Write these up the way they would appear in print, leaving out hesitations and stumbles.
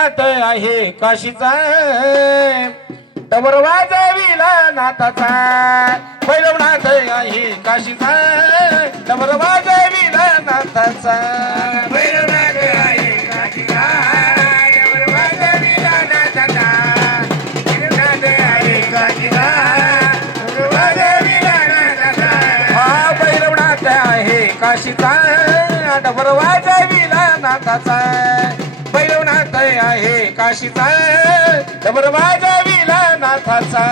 भैरवनाथ आहे काशीचा डबर वाजविला नाथाचा भैरवनाथ आहे काशीचा डबर वाजविला नाथाचा भैरवनाथ आहे काशीचा डबर वाजविला नाथाचा भैरवनाथ आहे काशीचा डबर वाजविला नाथाचा भैरवनाथ आहे काशीचा डबर वाजविला नाथाचा भैरवनाथ आहे काशीचा डबर वाजविला नाथाचा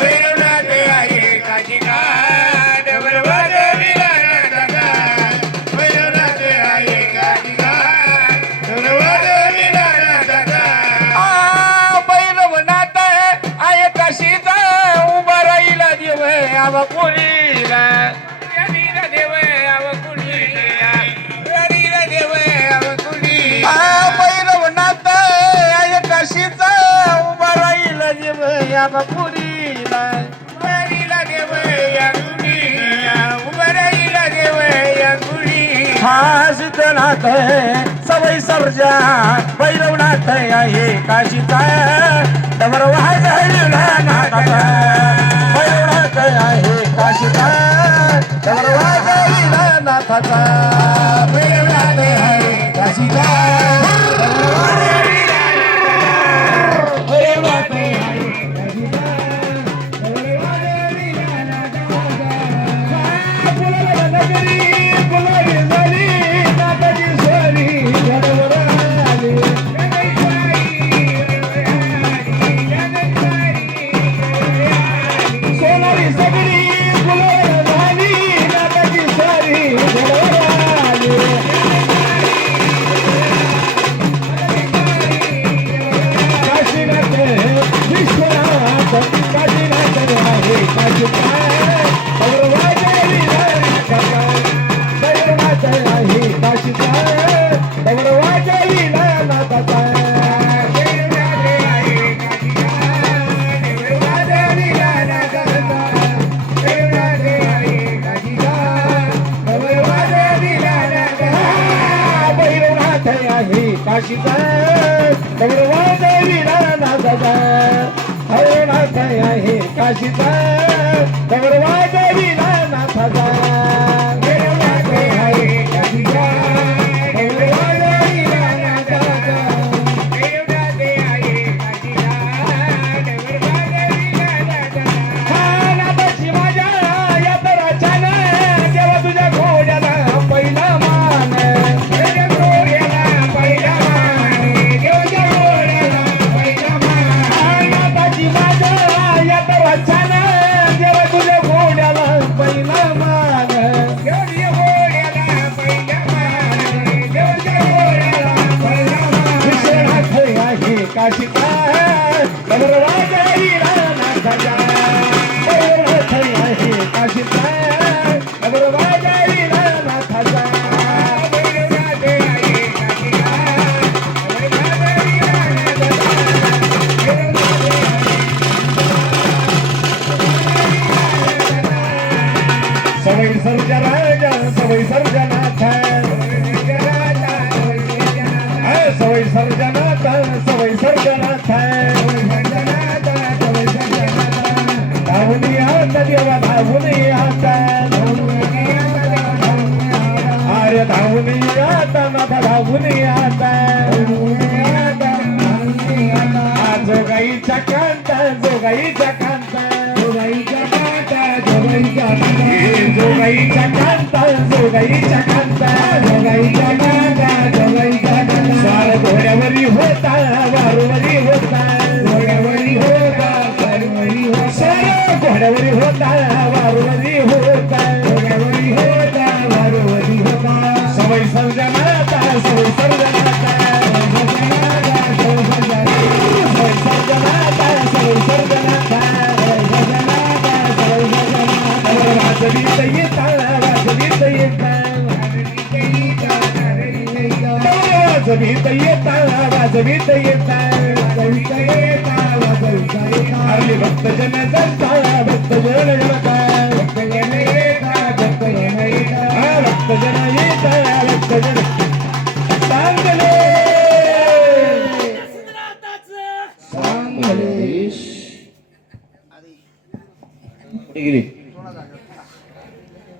भैरवनाथ आहे काशीचा डबर वाजविला नाथाचा भैरवनाथ आहे काशीचा डबर वाजविला नाथाचा भैरवनाथ आहे काशीचा उभा राहिला देव आवा पुरीला देव आव कुणीला देव आव कुणी भैरवनाथ आहे काशीचा उभा राहिला देव आवा पुरीला उभारीला देव या कुणीला उभारीला देव या कुणी सिद्धनाथ सवय सर्जा भैरवनाथ आहे काशीचा डबर वाजविला नाथाचा भैरवनाथ आहे काशीचा डबर वाजविला नाथाचा भैरवनाथ आहे काशीचा भैरवनाथ आहे काशीचा डबर वाजविला नाथाचा भैरवनाथ आहे काशीचा डबर वाजविला नाथाचा भैरवनाथ आहे काशीचा डबर वाजविला नाथाचा भैरवनाथ आहे काशीचा डबर वाजविला नाथाचा नाथाची माझ्या या तराच्यान जेव्हा तुझ्या घोड्याला पहिला मान देवच्या घोड्याला पहिला मान देवच्या घोड्याला पहिला मान नाथाची माझ्या या तराच्यान जेव्हा तुझ्या घोड्याला पहिला मान देवच्या घोड्याला पहिला मान देवच्या घोड्याला पहिला मान विश्वनाथ आहे काशीचा डबर वाजविला नाथाचा भैरवनाथ आहे काशीचा डबर वाजविला नाथाचा भैरवनाथ आहे काशीचा डबर वाजविला नाथाचा सवय सर्जा राजा सवय सर्जनाथ सवय सर्जनाथ सवय सर्जनाथ धावून आता देवा धावून आता अरे धावून आता नाथा धावून आता जोगाईच्या कांता जोगाईच्या कांता जोगाईच्या कांता जोगाईच्या कांता जोगाईच्या कांता जोगाईच्या कांता जोगाईच्या कांता सार घोड्यावरी होता वारुवरी होता घोड्यावरी होता वारुवरी होता सार घोड्यावरी होता वारुवरी होता घोड्यावरी होता वारुवरी होता सवय सर्जनाता सवय सर्जनाता वाजवीत येता वाजवीत येता अरे भक्तजन जनता भक्तजन जनता भक्तजन येता भक्तजन येता भक्तजन येता भक्तजन चांगले कुठे गेली